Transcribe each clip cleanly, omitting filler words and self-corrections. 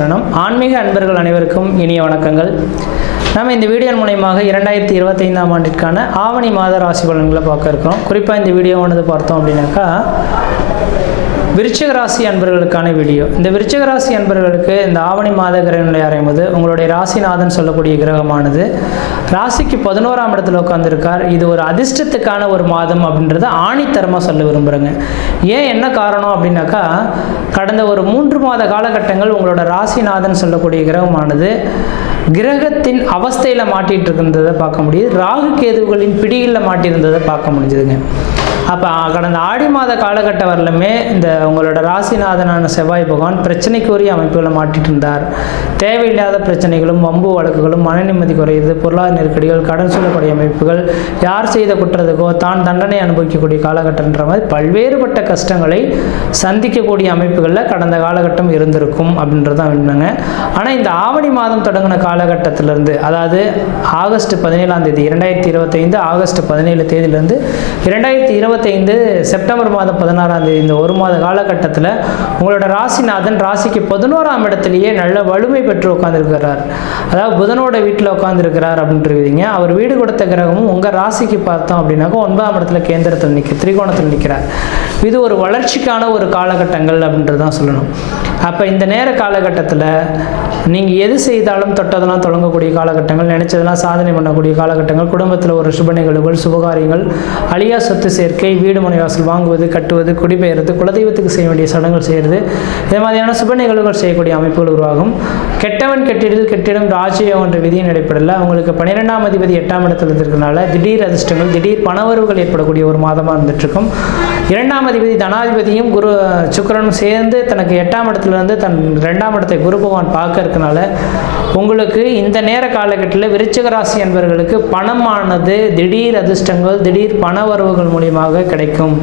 சரணம். ஆன்மீக அன்பர்கள் அனைவருக்கும் இனிய வணக்கங்கள். நம்ம இந்த வீடியோ மூலமாக 2025ஆம் ஆண்டிற்கான ஆவணி மாத ராசி பலன்களை பார்க்க இருக்கிறோம். குறிப்பாக இந்த வீடியோவானது பார்த்தோம் அப்படின்னாக்கா விருச்சிக ராசி அன்பர்களுக்கான வீடியோ. இந்த விருச்சிக ராசி அன்பர்களுக்கு இந்த ஆவணி மாத கிரகங்களை ஆரம்பித்து உங்களுடைய ராசிநாதன் சொல்லக்கூடிய கிரகமானது ராசிக்கு 11ஆம் இடத்துல உட்காந்துருக்கார். இது ஒரு அதிர்ஷ்டத்துக்கான ஒரு மாதம் அப்படின்றத ஆணித்தரமாக சொல்ல விரும்புகிறேங்க. ஏன் என்ன காரணம் அப்படின்னாக்கா கடந்த ஒரு 3 மாத காலகட்டங்கள் உங்களோட ராசிநாதன் சொல்லக்கூடிய கிரகமானது கிரகத்தின் அவஸ்தையில் மாட்டிகிட்டு இருக்கின்றதை பார்க்க முடியுது. ராகு கேதுகளின் பிடியில் மாட்டியிருந்ததை பார்க்க முடிஞ்சுதுங்க. அப்போ கடந்த ஆடி மாத காலகட்டம் வரலுமே இந்த உங்களோட ராசிநாதனான செவ்வாய் பகவான் பிரச்சனைக்குரிய அமைப்புகளை மாட்டிட்டு இருந்தார். தேவையில்லாத பிரச்சனைகளும் வம்பு வழக்குகளும் மன நிம்மதி குறையுது, பொருளாதார நெருக்கடிகள், கடன் சொல்லக்கூடிய அமைப்புகள், யார் செய்த குற்றத்துக்கோ தான் தண்டனை அனுபவிக்கக்கூடிய காலகட்டம்ன்ற மாதிரி பல்வேறுபட்ட கஷ்டங்களை சந்திக்கக்கூடிய அமைப்புகளில் கடந்த காலகட்டம் இருந்திருக்கும் அப்படின்றதான் வேணுங்க. ஆனால் இந்த ஆவணி மாதம் தொடங்கின காலகட்டத்திலிருந்து, அதாவது ஆகஸ்ட் 17ஆம் தேதி 2025 ஆகஸ்ட் 17 தேதியிலிருந்து 2025 செப்டம்பர் மாதம் 16ஆம் தேதி இந்த ஒரு மாத காலகட்டத்தில் உங்களோட ராசிநாதன் ராசிக்கு 11ஆம் இடத்திலேயே நல்ல வலிமை பெற்று உட்கார்ந்துருக்கிறார். அதாவது புதனோட வீட்டில் உட்கார்ந்துருக்கிறார் அப்படின்றீங்க. அவர் வீடு கொடுத்த கிரகமும் உங்கள் ராசிக்கு பார்த்தோம் அப்படின்னாக்கா 9ஆம் இடத்துல கேந்திரத்தில் திரிகோணத்தில் நிற்கிறார். இது ஒரு வளர்ச்சிக்கான ஒரு காலகட்டங்கள் அப்படின்றது தான் சொல்லணும். அப்போ இந்த நேர காலகட்டத்தில் நீங்கள் எது செய்தாலும் தொட்டதெல்லாம் தொடங்கக்கூடிய காலகட்டங்கள், நினைச்சதெல்லாம் சாதனை பண்ணக்கூடிய காலகட்டங்கள், குடும்பத்தில் ஒரு சுப நிகழ்வுகள், சுபகாரியங்கள், அழியா சொத்து சேர்க்கை, வீடு மனை வாசல் வாங்குவது, கட்டுவது, குடிபெயர்றது, குலதெய்வத்துக்கு செய்ய வேண்டிய சடங்குகள் செய்கிறது, இது மாதிரியான சுப நிகழ்வுகள் செய்யக்கூடிய அமைப்புகள் உருவாகும். கெட்டவன் கெட்டிடில் கெட்டிடம் ராஜ்யம் என்ற விதியின் அடிப்படையில் அவங்களுக்கு 12ஆம் அதிபதி 8ஆம் இடத்துல இருக்கிறதுனால திடீர் அதிர்ஷ்டங்கள், திடீர் பணவரவுகள் ஏற்படக்கூடிய ஒரு மாதமாக இருந்துட்டுருக்கும். 2ஆம் அதிபதி தனாதிபதியும் குரு சுக்கிரனும் சேர்ந்து தனக்கு 8ஆம் இடத்துலேருந்து தன் 2ஆம் இடத்தை குரு பகவான் பார்க்க இருக்கனால உங்களுக்கு இந்த நேர காலகட்டத்தில் விருச்சிக ராசி என்பவர்களுக்கு பணமானது திடீர் அதிர்ஷ்டங்கள், திடீர் பண வரவுகள் மூலியமாக கிடைக்கும்.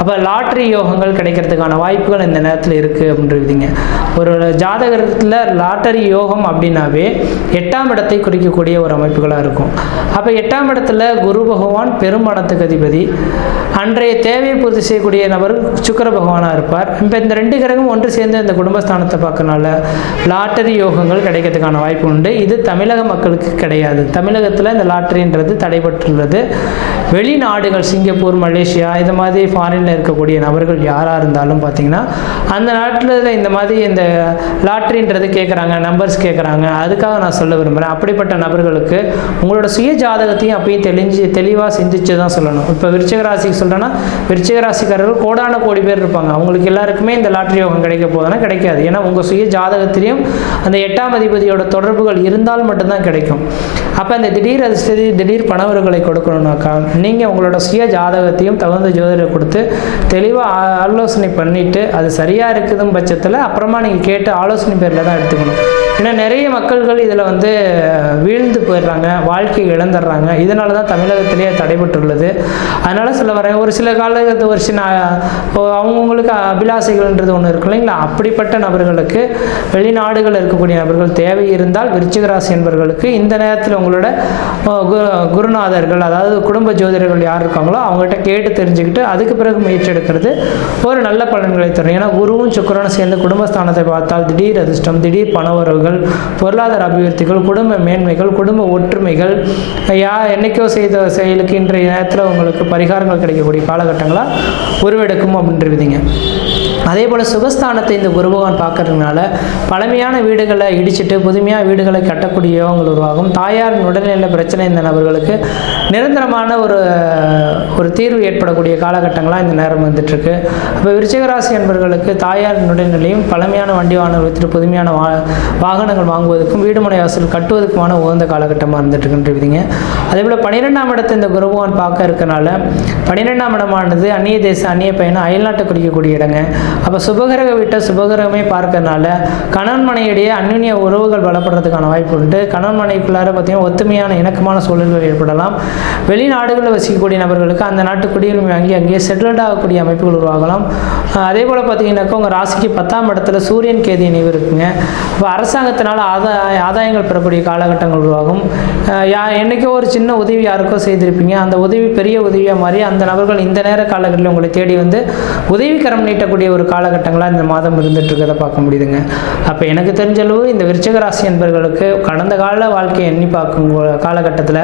அப்போ லாட்ரி யோகங்கள் கிடைக்கிறதுக்கான வாய்ப்புகள் இந்த நேரத்தில் இருக்குது அப்படின்றீங்க. ஒரு ஜாதகத்தில் லாட்டரி யோகம் அப்படின்னாவே 8ஆம் இடத்தை குறிக்கக்கூடிய ஒரு அமைப்புகளாக இருக்கும். அப்போ 8ஆம் இடத்துல குரு பகவான் பெரும்பணத்துக்கு அதிபதி, அன்றைய தேவையை பூர்த்தி செய்யக்கூடிய நபர் சுக்கிர பகவானாக இருப்பார். இப்போ இந்த 2 கிரகம் ஒன்று சேர்ந்து இந்த குடும்பஸ்தானத்தை பார்க்கறனால லாட்டரி யோகங்கள் கிடைக்கிறதுக்கான வாய்ப்பு உண்டு. இது தமிழக மக்களுக்கு கிடையாது. தமிழகத்தில் இந்த லாட்டரின்றது தடைபட்டுள்ளது. வெளிநாடுகள் சிங்கப்பூர், மலேசியா இது மாதிரி ஃபாரினில் இருக்கக்கூடிய நபர்கள் யாராக இருந்தாலும் பார்த்தீங்கன்னா அந்த நாட்டில் இந்த மாதிரி இந்த லாட்ரின்றது கேட்குறாங்க, நம்பர்ஸ் கேட்குறாங்க. அதுக்காக நான் சொல்ல விரும்புகிறேன். அப்படிப்பட்ட நபர்களுக்கு உங்களோட சுய ஜாதகத்தையும் அப்பயும் தெளிவாக சிந்திச்சு தான் சொல்லணும். இப்போ விருச்சிக ராசிக்கு சொல்கிறேன்னா விருச்சிக ராசிக்காரர்கள் கோடான கோடி பேர் இருப்பாங்க. அவங்களுக்கு எல்லாருக்குமே இந்த லாட்ரி யோகம் கிடைக்க போதுன்னா கிடைக்காது. ஏன்னா உங்கள் சுய ஜாதகத்திலையும் அந்த 8ஆம் அதிபதியோட தொடர்புகள் இருந்தால் மட்டும்தான் கிடைக்கும். அப்போ இந்த திடீர் அதிர்ஷ்டத்தை, திடீர் பணவர்களை கொடுக்கணும்னாக்கா நீங்கள் உங்களோட சுய ஜாதகத்தையும் தகுந்த ஜோதிடரை கொடுத்து தெளிவாக ஆலோசனை பண்ணிவிட்டு அது சரியாக இருக்குதுன்னு பட்சத்தில் அப்புறமா நீங்கள் கேட்டு ஆலோசனை பேரில் தான் எடுத்துக்கணும். ஏன்னா நிறைய மக்கள்கள் இதில் வீழ்ந்து போயிடுறாங்க, வாழ்க்கையை இழந்துடுறாங்க. இதனால தான் தமிழகத்திலேயே தடைபட்டுள்ளது. அதனால் சொல்ல வரேன், ஒரு சில காலகட்டத்தில் ஒரு சின்ன அவங்கவுங்களுக்கு அபிலாசைகள்ன்றது ஒன்று இருக்கு இல்லைங்களா? அப்படிப்பட்ட நபர்களுக்கு வெளிநாடுகள் இருக்கக்கூடிய நபர்கள் தேவை இருந்தால் விருச்சிக ராசி என்பவர்களுக்கு இந்த நேரத்தில் உங்களோட குருநாதர்கள், அதாவது குடும்ப ஜோதிடர்கள் யார் இருக்காங்களோ அவங்கள்ட்ட கேட்டு தெரிஞ்சுக்கிட்டு அதுக்கு பிறகு முயற்சி எடுக்கிறது ஒரு நல்ல பலன்களை தரும். ஏன்னா குருவும் சுக்கிரனும் சேர்ந்து குடும்பஸ்தானத்தை பார்த்தால் திடீர் அதிர்ஷ்டம், திடீர் பணவரவுகள், பொருளாதார அபிவிருத்திகள், குடும்ப மேன்மைகள், குடும்ப ஒற்றுமைகள், என்னைக்கோ செய்த செயலுக்கு இன்றைய நேரத்தில் உங்களுக்கு பரிகாரங்கள் கிடைக்கக்கூடிய காலகட்டங்களாக உருவெடுக்கும் அப்படின்றீங்க. அதே போல் சுகஸ்தானத்தை இந்த குரு பகவான் பார்க்கறதுனால பழமையான வீடுகளை இடிச்சிட்டு புதுமையான வீடுகளை கட்டக்கூடிய யோகங்கள் உருவாகும். தாயாரின் உடல்நிலை பிரச்சனை இந்த நபர்களுக்கு நிரந்தரமான ஒரு தீர்வு ஏற்படக்கூடிய காலகட்டங்களாக இந்த நேரம் வந்துட்டுருக்கு. அப்போ விருச்சிக ராசி என்பவர்களுக்கு தாயாரின் உடல்நிலையும் பழமையான வண்டி வாகனங்கள் வைத்துட்டு புதுமையான வாகனங்கள் வாங்குவதற்கும் வீடு மனை வாசல் கட்டுவதற்குமான உகந்த காலகட்டமாக இருந்துட்டுருக்குன்றீங்க. அதே போல் 12ஆம் இடத்தை இந்த குரு பகவான் பார்க்க இருக்கனால 12ஆம் இடமானது அந்நிய தேச அந்நிய பயணம் அயல்நாட்டை குறிக்கக்கூடிய இடங்க. அப்போ சுபகிரக வீட்டை சுபகிரகமே பார்க்கறதுனால கணவன் மனைவிடையே அந்யுன்ய உறவுகள் பலப்படுறதுக்கான வாய்ப்பு உண்டு. கணவன் மனைவிக்குள்ளார பார்த்தீங்கன்னா ஒத்துமையான இணக்கமான சூழல்கள் ஏற்படலாம். வெளிநாடுகளில் வசிக்கக்கூடிய நபர்களுக்கு இருக்குது அந்த நாட்டு குடியுரிமை வாங்கி அங்கேயே செட்டில்ட் ஆகக்கூடிய அமைப்புகள் உருவாகலாம். அதே போல் பார்த்தீங்கன்னாக்கா உங்கள் ராசிக்கு 10ஆம் இடத்துல சூரியன் கேது இணைவு இருக்குங்க. இப்போ அரசாங்கத்தினால் ஆதாயங்கள் பெறக்கூடிய காலகட்டங்கள் உருவாகும். என்றைக்கோ ஒரு சின்ன உதவி யாருக்கோ செய்திருப்பீங்க, அந்த உதவி பெரிய உதவியாக மாறி அந்த நபர்கள் இந்த நேர காலகட்டத்தில் உங்களை தேடி வந்து உதவிக்கரம் நீட்டக்கூடிய ஒரு காலகட்டங்களாக இந்த மாதம் இருந்துட்டு இருக்கிறத பார்க்க முடியுதுங்க. அப்போ எனக்கு தெரிஞ்சளவு இந்த விருச்சிக ராசி என்பவர்களுக்கு கடந்த கால வாழ்க்கையை எண்ணி பார்க்கும் காலகட்டத்தில்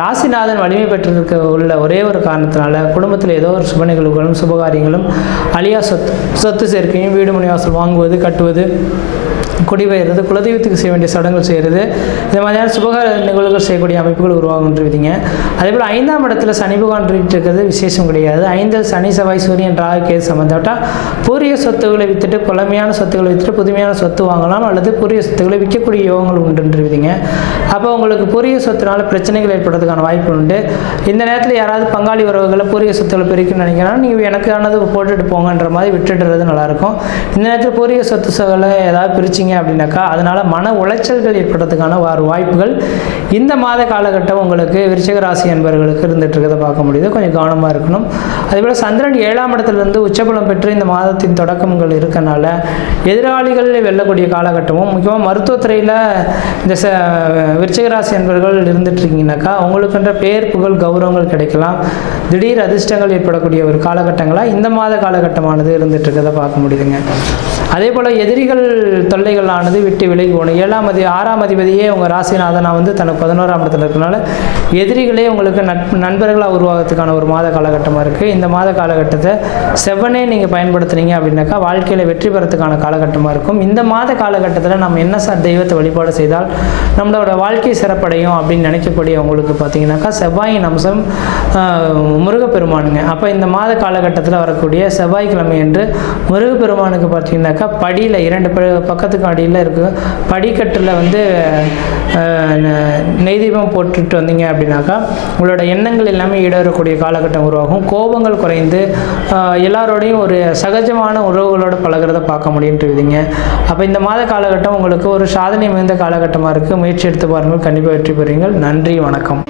ராசிநாதன் வலிமை பெற்றிருக்க உள்ள ஒரே ஒரு காரணத்தினால குடும்பத்தில் ஏதோ ஒரு சுப நிகழ்வுகளும் சுபகாரியங்களும் அழியா சொத்து சேர்க்கையும் வீடு மனைவாசல் வாங்குவது, கட்டுவது, குடிபெயர்றது, குலதெய்வத்துக்கு செய்ய வேண்டிய சடங்குகள் செய்கிறது, இந்த மாதிரியான சுபகார நிகழ்வுகள் செய்யக்கூடிய அமைப்புகள் உருவாகுன்றீங்க. அதே போல் 5ஆம் இடத்துல சனி பகவான் இருக்கிறது விசேஷம் கிடையாது. 5இல் சனி, செவ்வாய், சூரியன், ராகு, கேது சம்பந்தப்பட்டால் பூரிய சொத்துக்களை விற்றுட்டு பழமையான சொத்துக்களை விற்றுட்டு புதுமையான சொத்து வாங்கலாம், அல்லது பூரிய சொத்துக்களை விற்கக்கூடிய யோகங்கள் உண்டுன்றீங்க. அப்போ உங்களுக்கு பூரிய சொத்துனால பிரச்சனைகள் ஏற்படுறதுக்கான வாய்ப்பு உண்டு. இந்த நேரத்தில் யாராவது பங்காளி உறவுகளை பூரிய சொத்துக்களை பிரிக்கணும்னு நினைக்கிறாங்கன்னா நீங்கள் எனக்கானது போட்டுட்டு போங்கன்ற மாதிரி விட்டுடுறது நல்லாயிருக்கும். இந்த நேரத்தில் பூரிய சொத்துக்களை ஏதாவது பிரிச்சிங்க அப்படின்னாக்கா அதனால் மன உளைச்சல்கள் ஏற்படுறதுக்கான வாய்ப்புகள் இந்த மாத காலகட்டம் உங்களுக்கு விருச்சிக ராசி என்பவர்களுக்கு இருந்துட்டு இருக்கிறத பார்க்க முடியுது. கொஞ்சம் கவனமாக இருக்கணும். அதேபோல் சந்திரன் 7ஆம் இடத்துலேருந்து உச்சபலம் பெற்று இந்த மாதத்தின் தொடக்கங்கள் இருக்கனால எதிராளிகள் வெல்லக்கூடிய காலகட்டமும், முக்கியமாக மருத்துவத்துறையில் இந்த விருச்சிக ராசி என்பவர்கள் இருந்துட்டு இருக்கீங்கன்னாக்கா உங்களுக்குன்ற பேர், புகழ், கௌரவங்கள் கிடைக்கலாம். திடீர் அதிர்ஷ்டங்கள் ஏற்படக்கூடிய ஒரு காலகட்டங்களாக இந்த மாத காலகட்டமானது இருந்துட்டு இருக்கிறத பார்க்க முடியுதுங்க. அதே போல் எதிரிகள் தொல்லைகளானது விட்டு விலகி போகணும். 6ஆம் அதிபதியே உங்கள் ராசிநாதனாக வந்து தனக்கு 11ஆம் இடத்துல இருக்கனால எதிரிகளே உங்களுக்கு நண்பர்களாக உருவாகிறதுக்கான ஒரு மாத காலகட்டமாக இருக்குது. இந்த மாத காலகட்டத்தை செவ்வனே நீங்கள் பயன்படுத்துனீங்க அப்படின்னாக்கா வாழ்க்கையில் வெற்றி பெறத்துக்கான காலகட்டமாக இருக்கும். இந்த மாத காலகட்டத்தில் நம்ம என்ன தெய்வத்தை வழிபாடு செய்தால் நம்மளோட வாழ்க்கை சிறப்படையும் அப்படின்னு நினைக்கக்கூடிய உங்களுக்கு பார்த்தீங்கன்னாக்கா செவ்வாயின் அம்சம் முருகப்பெருமானுங்க. அப்போ இந்த மாத காலகட்டத்தில் வரக்கூடிய செவ்வாய்க்கிழமை என்று முருகப்பெருமானுக்கு பார்த்தீங்கன்னாக்கா படியில் 2 பக்கத்துக்கு அடியில் இருக்குது படிக்கட்டில் வந்து நெய் தீபம் போட்டுட்டு வந்தீங்க அப்படின்னாக்கா உங்களோட எண்ணங்கள் எல்லாமே ஈடேறக்கூடிய காலகட்டம் உருவாகும். கோபங்கள் குறைந்து எல்லாரோடையும் ஒரு சகஜமான உறவுகளோடு பழகிறத பார்க்க முடியுன்றீங்க. அப்போ இந்த மாத காலகட்டம் உங்களுக்கு ஒரு சாதனை மிகுந்த காலகட்டமாக இருக்குது. முயற்சி எடுத்து பாருங்கள், கண்டிப்பாக வெற்றி பெறுவீங்கள். நன்றி, வணக்கம்.